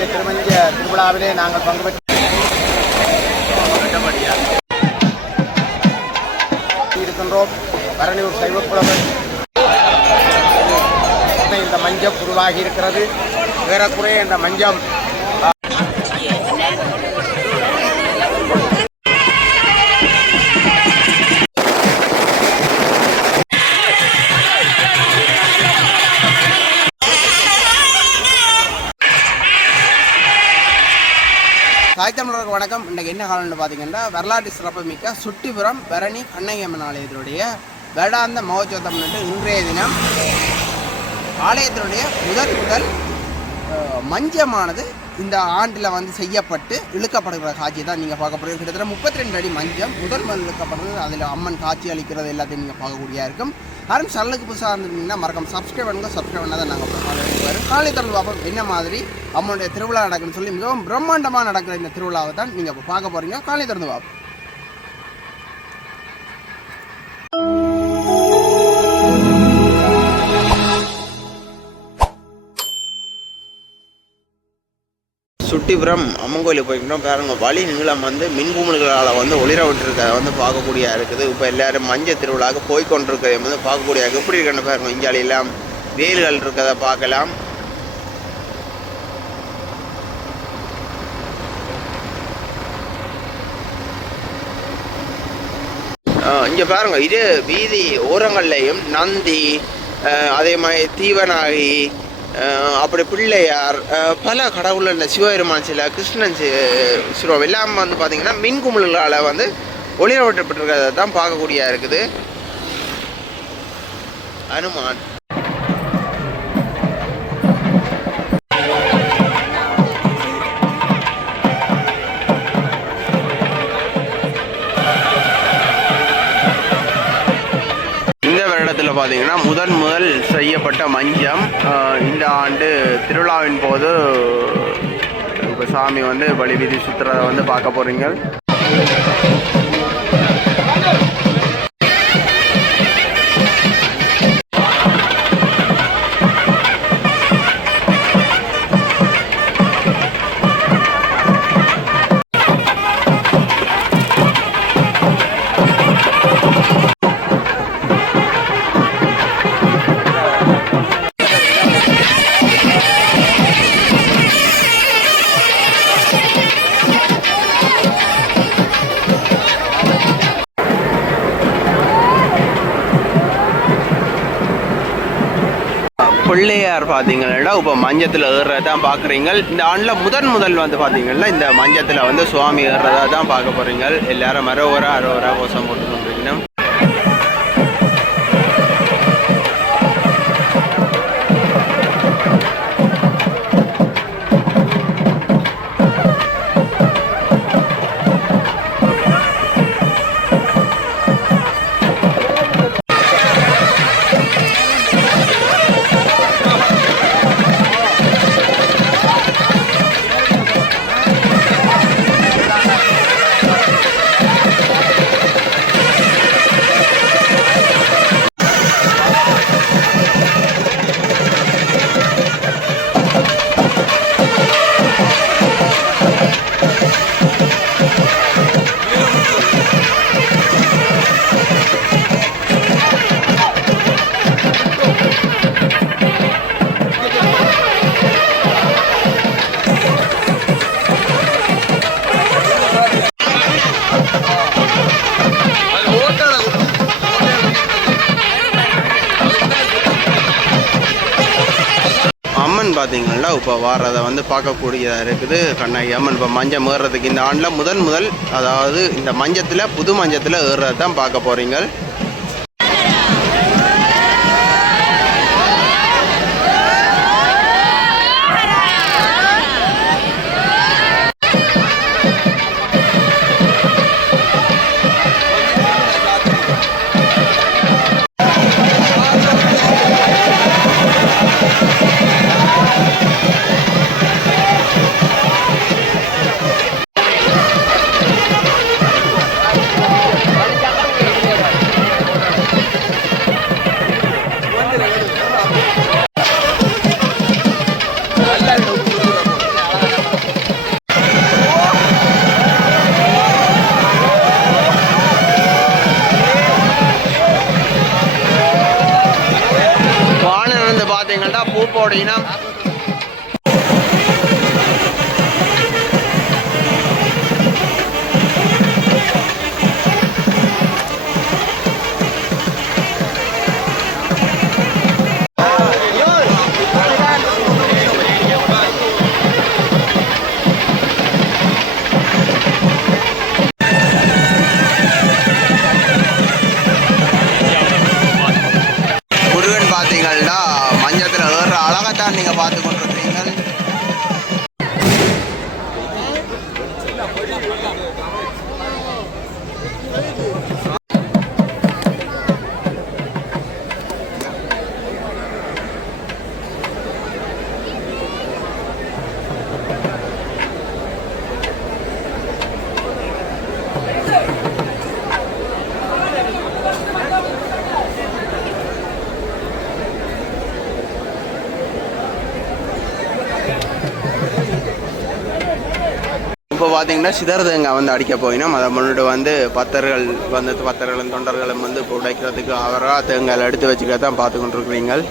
தேசிய திருமஞ்ச திருவிழாவிலே நாங்கள் பங்கு பெற்று இருக்கின்றோம். பரணியூர் சைவப்புலவர் இந்த மஞ்சம் உருவாகி இருக்கிறது. ஏறக்குறைய இந்த மஞ்சம் தாய் தமிழருக்கு வணக்கம். இன்றைக்கு என்ன காலம்னு பார்த்தீங்கன்னா, வரலாற்று சிறப்புமிக்க சுட்டிபுரம் பரணி கண்ணகியம்மன் ஆலயத்தினுடைய வேடாந்த மகோத்சவம் இன்றைய தினம் ஆலயத்தினுடைய முதல் மஞ்சமானது இந்த ஆண்டில் வந்து செய்யப்பட்டு இழுக்கப்படுகிற காட்சி தான் நீங்கள் பார்க்க போகிறீங்க. கிட்டத்தட்ட 32 அடி மஞ்சம் முதல் இழுக்கப்படுறது. அதில் அம்மன் காட்சி அளிக்கிறது எல்லாத்தையும் நீங்கள் பார்க்கக்கூடியா இருக்கும். யாரும் சேனலுக்கு புதுசாக இருந்தீங்கன்னா மறக்காம சப்ஸ்கிரைப் பண்ணுங்கள். சப்ஸ்கிரைப் பண்ணால் தான் நாங்கள் வரும். காலை தொடர்ந்து பார்ப்போம் என்ன மாதிரி அம்மனுடைய திருவிழா நடக்குன்னு சொல்லி மிகவும் பிரம்மாண்டமாக நடக்கிற இந்த திருவிழாவை தான் நீங்கள் இப்போ பார்க்க போகிறீங்க. காலை தொடர்ந்து பார்ப்போம். சுட்டிபுரம் அம்மன் கோயிலுக்கு போய்க்கிட்டோம். பாருங்க, வழி நீளம் வந்து மின்குமிழ்களால் வந்து ஒளிர விட்டுருக்கிறத வந்து பார்க்கக்கூடியா இருக்குது. இப்போ எல்லோரும் மஞ்சள் திருவிழாவுக்கு போய்கொண்டிருக்கிறத வந்து பார்க்கக்கூடிய எப்படி இருக்குன்னு பாருங்க. இஞ்சாலியெல்லாம் வேல்கள் இருக்கிறத பார்க்கலாம். இங்கே பாருங்க, இது வீதி ஓரங்கள்லையும் நந்தி, அதே மாதிரி தீவனாகி, அப்படி பிள்ளையார், பல கடவுள், இந்த சிவபெருமான் சில, கிருஷ்ணன் சிவம் எல்லாம் வந்து பார்த்திங்கன்னா மின்குமிழ்களால் வந்து ஒளிரவட்டப்பட்டிருக்கிறத தான் பார்க்கக்கூடியா இருக்குது. அனுமான் பார்த்தீங்கன்னா முதல் செய்யப்பட்ட மஞ்சம் இந்த ஆண்டு திருவிழாவின் போது இப்போ சாமி வந்து வழி வீதி சுற்றுறதை வந்து பார்க்க போகிறீங்க. பிள்ளையார் பார்த்தீங்கன்னா இப்போ மஞ்சத்தில் ஏறுறதான் பார்க்குறீங்க. இந்த ஆண்டில் முதல் வந்து பார்த்தீங்கன்னா இந்த மஞ்சத்தில் வந்து சுவாமி ஏறுறதா தான் பார்க்க போகிறீங்க. எல்லாரும் அரோவரா கோஷம் போட்டு கொண்டிருக்கீங்க. பார்த்தீங்கன்னா இப்போ வாரதை வந்து பார்க்கக்கூடியதாக இருக்குது. கண்ணகி அம்மன் இப்போ மஞ்சள் ஏறுறதுக்கு இந்த ஆண்டில் முதல் அதாவது இந்த மஞ்சத்தில் புது மஞ்சத்தில் ஏறுறது தான் பார்க்க போகிறீங்க. எங்களோட இனம். பார்த்தீங்கன்னா மஞ்சத்தில் ஏற அழகத்தான் நீங்கள் பார்த்து கொண்டிருக்கிறீங்கள். இப்போ பார்த்தீங்கன்னா சிதறதங்க வந்து அடிக்க போயினோம். அதை முன்னிட்டு வந்து பத்தர்களும் தொண்டர்களும் வந்து இப்போ உடைக்கிறதுக்கு அவராக தேங்காய் எடுத்து வச்சுக்க தான் பார்த்து கொண்டிருக்கிறீங்கள்.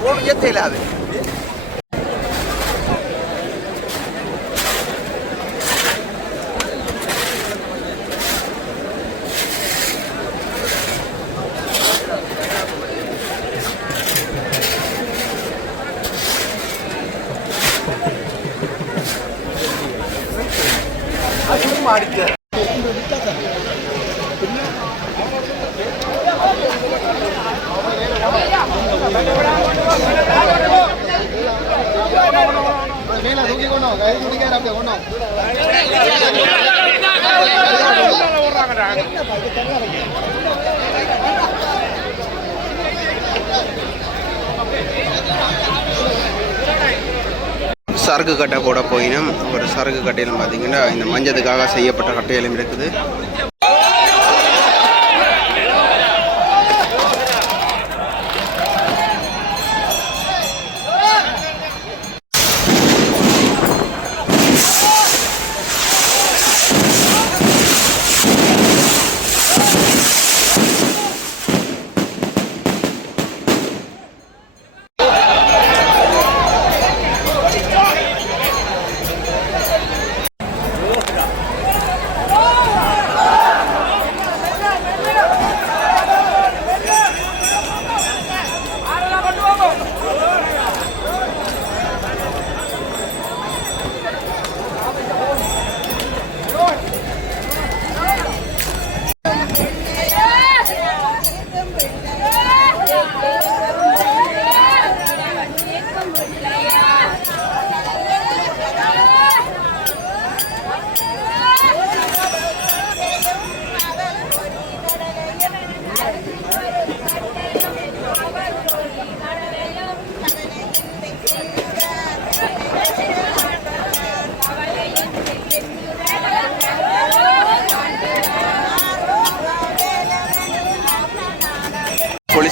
போடு ஏத்தையில அது அடிக்க சரக்கு கட்டை போட போயினும் ஒரு சரக்கு கட்டையிலும் பார்த்தீங்கன்னா இந்த மஞ்சத்துக்காக செய்யப்பட்ட கட்டையிலும் இருக்குது.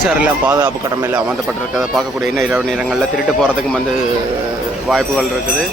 போலீஸார் எல்லாம் பாதுகாப்பு கடமையில் அமர்த்தப்பட்டிருக்கிறத பார்க்கக்கூடிய இன்னும் இரவு நேரங்களில் திருட்டு போகிறதுக்கும் வந்து வாய்ப்புகள் இருக்குது.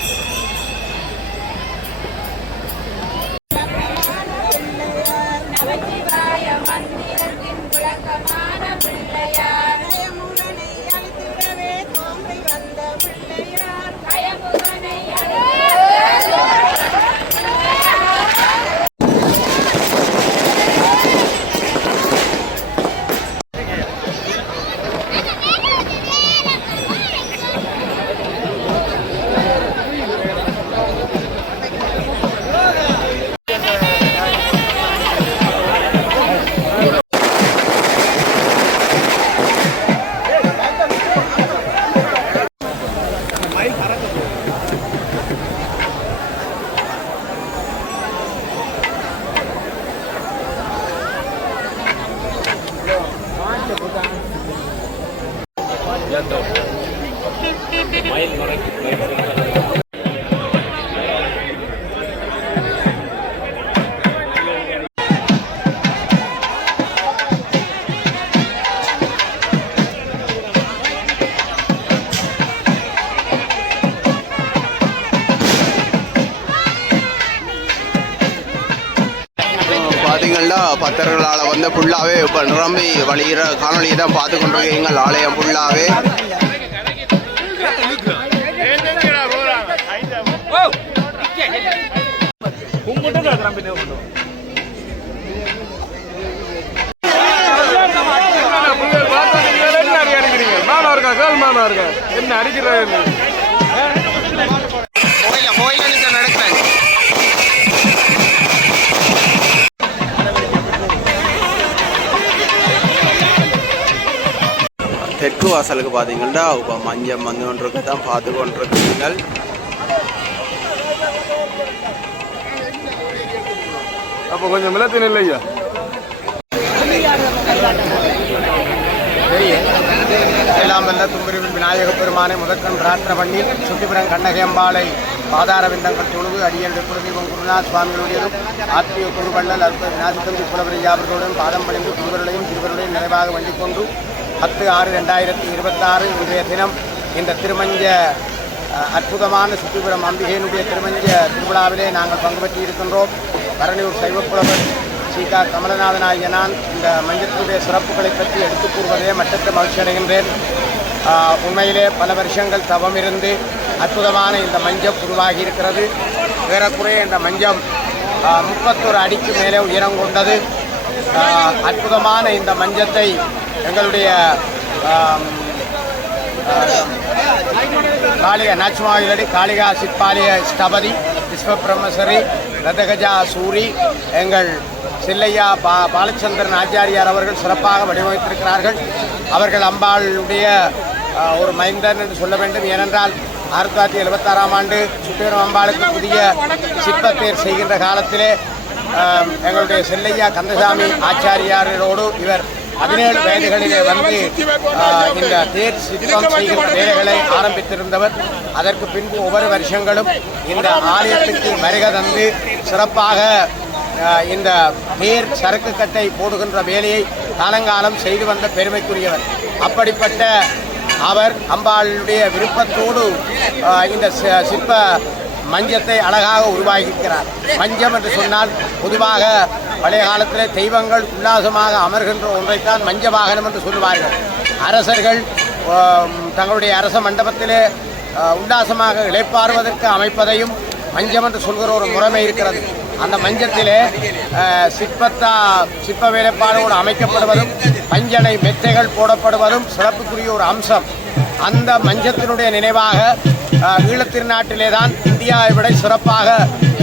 பார்த்தீங்கன்னா பக்தர்களால் வந்து ஃபுல்லாகவே இப்போ நிரம்பி வழிகிற காணொலியை தான் பார்த்து கொண்டிருக்கீங்க. ஆலயம் ஃபுல்லாகவே என்ன அடிக்கிறது தெற்கு வாசலுக்கு பார்த்தீங்கன்னா இப்போ மஞ்சள் வந்து கொண்டிருக்கு தான் பார்த்து கொண்டிருக்கீங்கள். அப்போ கொஞ்சம் மிளத்தின் இல்லையா எல்லாம் வல்ல தும்புருவில் விநாயகப் பெருமானை முதற்கண் பிரார்த்தனை பண்ணி சுட்டிபுரம் கண்ணகி அம்பாளை பாதார விந்தங்கள் தொழுது அடியல் குலதெய்வம் குருநாத் சுவாமிகளுடையதும் ஆத்மீய குருவள்ளல் அற்ப விநாசத்தம்பி புலவரையாவர்களுடன் பாதம் பணிந்து குருவர்களையும் திருவர்களையும் நிறைவாக வண்டிக் கொண்டு 10/6/2026 இன்றைய தினம் இந்த திருமஞ்ச அற்புதமான சுட்டிபுரம் அம்பிகையினுடைய திருமஞ்ச திருவிழாவிலே நாங்கள் பங்கு பெற்று இருக்கின்றோம். பரணியூர் சைவப்புலவர் சீகா கமலநாதன் ஆகிய நான் இந்த மஞ்சத்தினுடைய சிறப்புகளை பற்றி எடுத்துக் கூறுவதே மற்றற்ற மகிழ்ச்சி அடைகின்றேன். உண்மையிலே பல வருஷங்கள் தவம் இருந்து அற்புதமான இந்த மஞ்சம் உருவாகி இருக்கிறது. ஏறக்குறைய இந்த மஞ்சம் 31 அடிக்கு மேலே உயரம் கொண்டது. அற்புதமான இந்த மஞ்சத்தை எங்களுடைய காளிகா நாச்சுமாவிலடி காளிகா சிற்பாலய ஸ்தபதி விஸ்வபிரம்மசரி ரதகஜா சூரி எங்கள் சில்லையா பாலச்சந்திரன் ஆச்சாரியார் அவர்கள் சிறப்பாக வடிவமைத்திருக்கிறார்கள். அவர்கள் அம்பாளுடைய ஒரு மைந்தன் என்று சொல்ல வேண்டும். ஏனென்றால் 1976ஆம் ஆண்டு சுட்டிபுரம் அம்பாளுக்கு புதிய சிற்பத்தேர் செய்கின்ற காலத்திலே எங்களுடைய செல்லையா கந்தசாமி ஆச்சாரியாரோடு இவர் 17 வயதுகளிலே வந்து இந்த தேர் சிற்பம் செய்கின்ற வேலைகளை ஆரம்பித்திருந்தவர். அதற்கு பின்பு ஒவ்வொரு வருஷங்களும் இந்த ஆலயத்துக்கு வருகை தந்து சிறப்பாக இந்த தேர் சரக்கு கட்டை போடுகின்ற வேலையை காலங்காலம் செய்து வந்த பெருமைக்குரியவர். அப்படிப்பட்ட அவர் அம்பாளுடைய விருப்பத்தோடு இந்த சிற்ப மஞ்சத்தை அழகாக உருவாகியிருக்கிறார். மஞ்சம் என்று சொன்னால் பொதுவாக பழைய காலத்தில் தெய்வங்கள் உல்லாசமாக அமர்கின்ற ஒன்றைத்தான் மஞ்ச வாகனம் என்று சொல்லுவார்கள். அரசர்கள் தங்களுடைய அரச மண்டபத்திலே உல்லாசமாக இளைப்பாறுவதற்கு அமைப்பதையும் மஞ்சம் என்று சொல்கிற ஒரு முறைமை இருக்கிறது. அந்த மஞ்சத்திலே சிற்ப வேலைப்பாடோடு அமைக்கப்படுவதும் பஞ்சனை மெத்தைகள் போடப்படுவதும் சிறப்புக்குரிய ஒரு அம்சம். அந்த மஞ்சத்தினுடைய நினைவாக ஈழத்திருநாட்டிலே தான் இந்தியாவை விட சிறப்பாக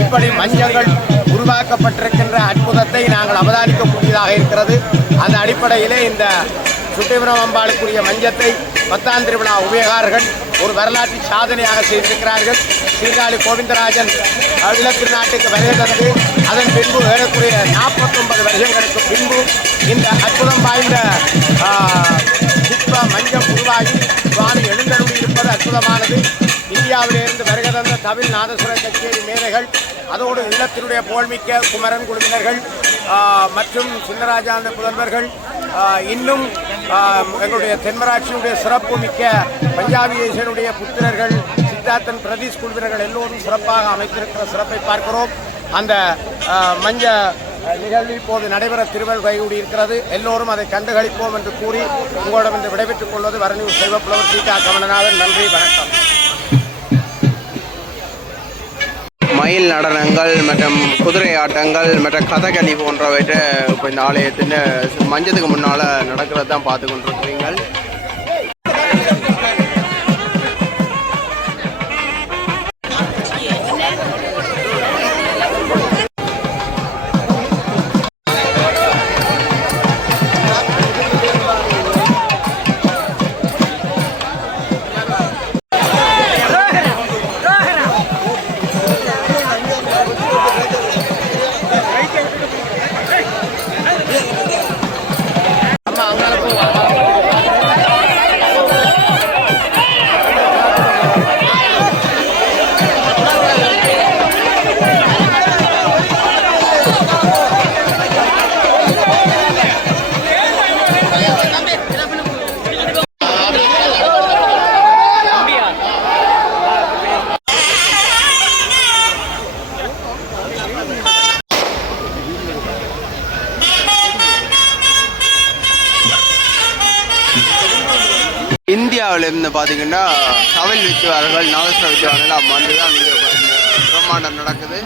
இப்படி மஞ்சங்கள் உருவாக்கப்பட்டிருக்கின்ற அற்புதத்தை நாங்கள் அவதானிக்கக்கூடியதாக இருக்கிறது. அந்த அடிப்படையிலே இந்த சுட்டிபுரம் அம்பாளுக்குரிய மஞ்சத்தை 10ஆம் திருவிழா உபயோகாரர்கள் ஒரு வரலாற்று சாதனையாக செய்திருக்கிறார்கள். சீர்காழி கோவிந்தராஜன் ஈழத்திருநாட்டுக்கு வருகை தந்து அதன் பின்பு ஏறக்குறைய 49 வருஷங்களுக்கு பின்பு இந்த அற்புதம் வாய்ந்த சிற்ப மஞ்சம் உருவாகி சுவாமி எழுந்தருளி இருப்பது அற்புதமானது. இந்தியாவிலிருந்து வருகை தந்த தமிழ் நாதசுர கச்சேரி மேதைகள், அதோடு ஈழத்தினுடைய புகழ்மிக்க குமரன் குழுவினர்கள் மற்றும் சின்னராஜாந்த புதல்வர்கள், இன்னும் எங்களுடைய தென்மராட்சியுடைய சிறப்பு மிக்க பஞ்சாபி தேசனுடைய புத்திரர்கள் சித்தார்த்தன் பிரதீஷ் குழுவினர்கள் எல்லோரும் சிறப்பாக அமைத்திருக்கிற சிறப்பை பார்க்கிறோம். அந்த மஞ்ச நிகழ்வு இப்போது நடைபெற திருவள் கைகூடி இருக்கிறது. எல்லோரும் அதை கண்டுகளிப்போம் என்று கூறி உங்களிடம் இன்று விடைபெற்றுக் கொள்வது வரணியூர் செல்வப்புலவர் டி.க. கமலநாதன். நன்றி, வணக்கம். மயில் நடனங்கள் மற்றும் குதிரை ஆட்டங்கள் மற்றும் கதகளி போன்றவற்றை இப்போ இந்த ஆலயத்தின் மஞ்சத்துக்கு முன்னால் நடக்கிறது தான் பார்த்து கொண்டிருக்கிறீர்கள். இந்தியாவிலிருந்து பார்த்தீங்கன்னா தவில் வித்துவார்கள், நாகஸ்வர வித்துவார்கள் வந்து தான் பிரம்மாண்டம் நடக்குது.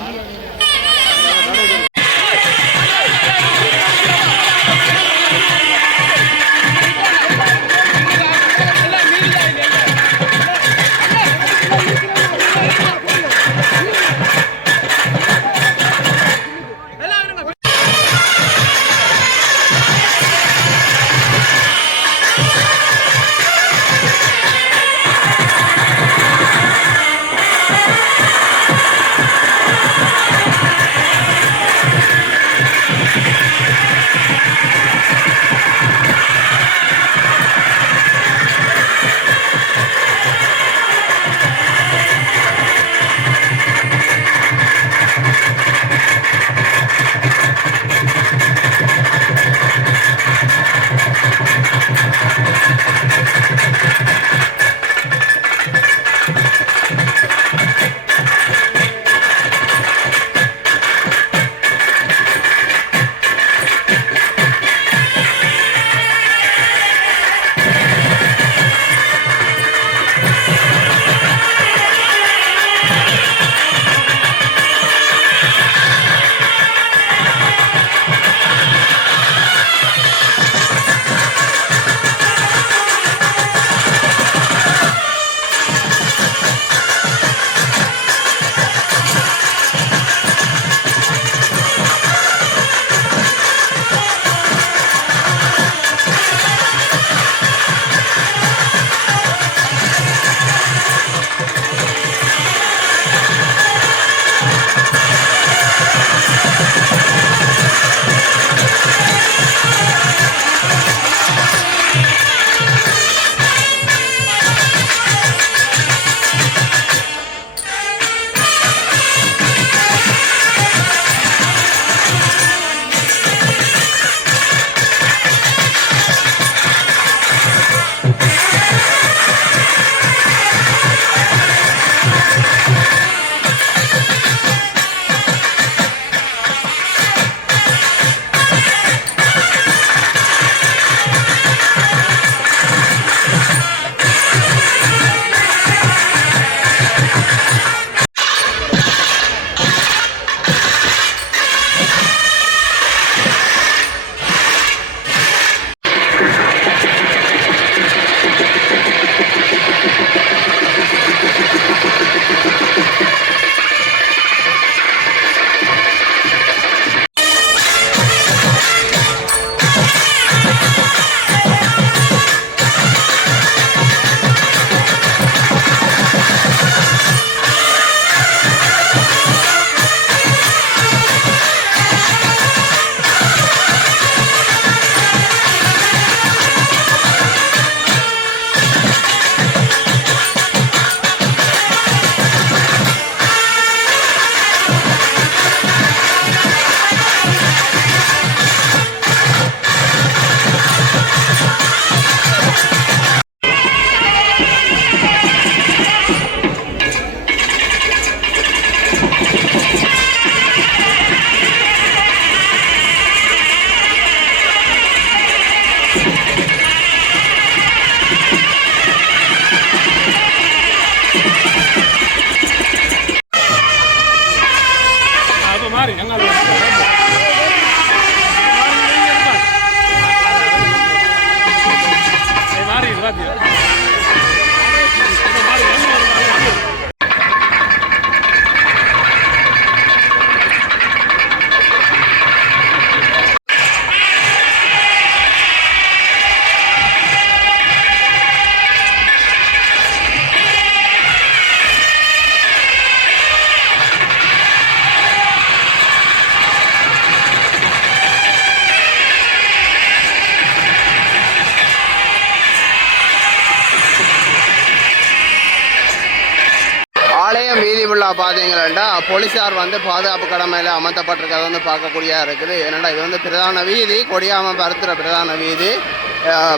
பார்த்தீங்கன்னா போலீஸார் வந்து பாதுகாப்பு கடமையில் அமர்த்தப்பட்டிருக்கிறத வந்து பார்க்கக்கூடியதாக இருக்குது. ஏன்னா இது வந்து பிரதான வீதி, கொடியாமல் பருத்துகிற பிரதான வீதி.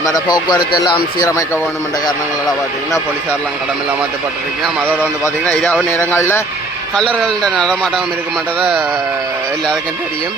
மற்ற போக்குவரத்து எல்லாம் சீரமைக்க வேணுமென்ற காரணங்களால் பார்த்தீங்கன்னா போலீஸார்லாம் கடமையில் அமர்த்தப்பட்டிருக்கீங்க. அதோட வந்து பார்த்திங்கன்னா இரவு நேரங்களில் கல்லர்கள்ன்ற நடமாட்டம் இருக்குமென்றதை எல்லாருக்கும் தெரியும்.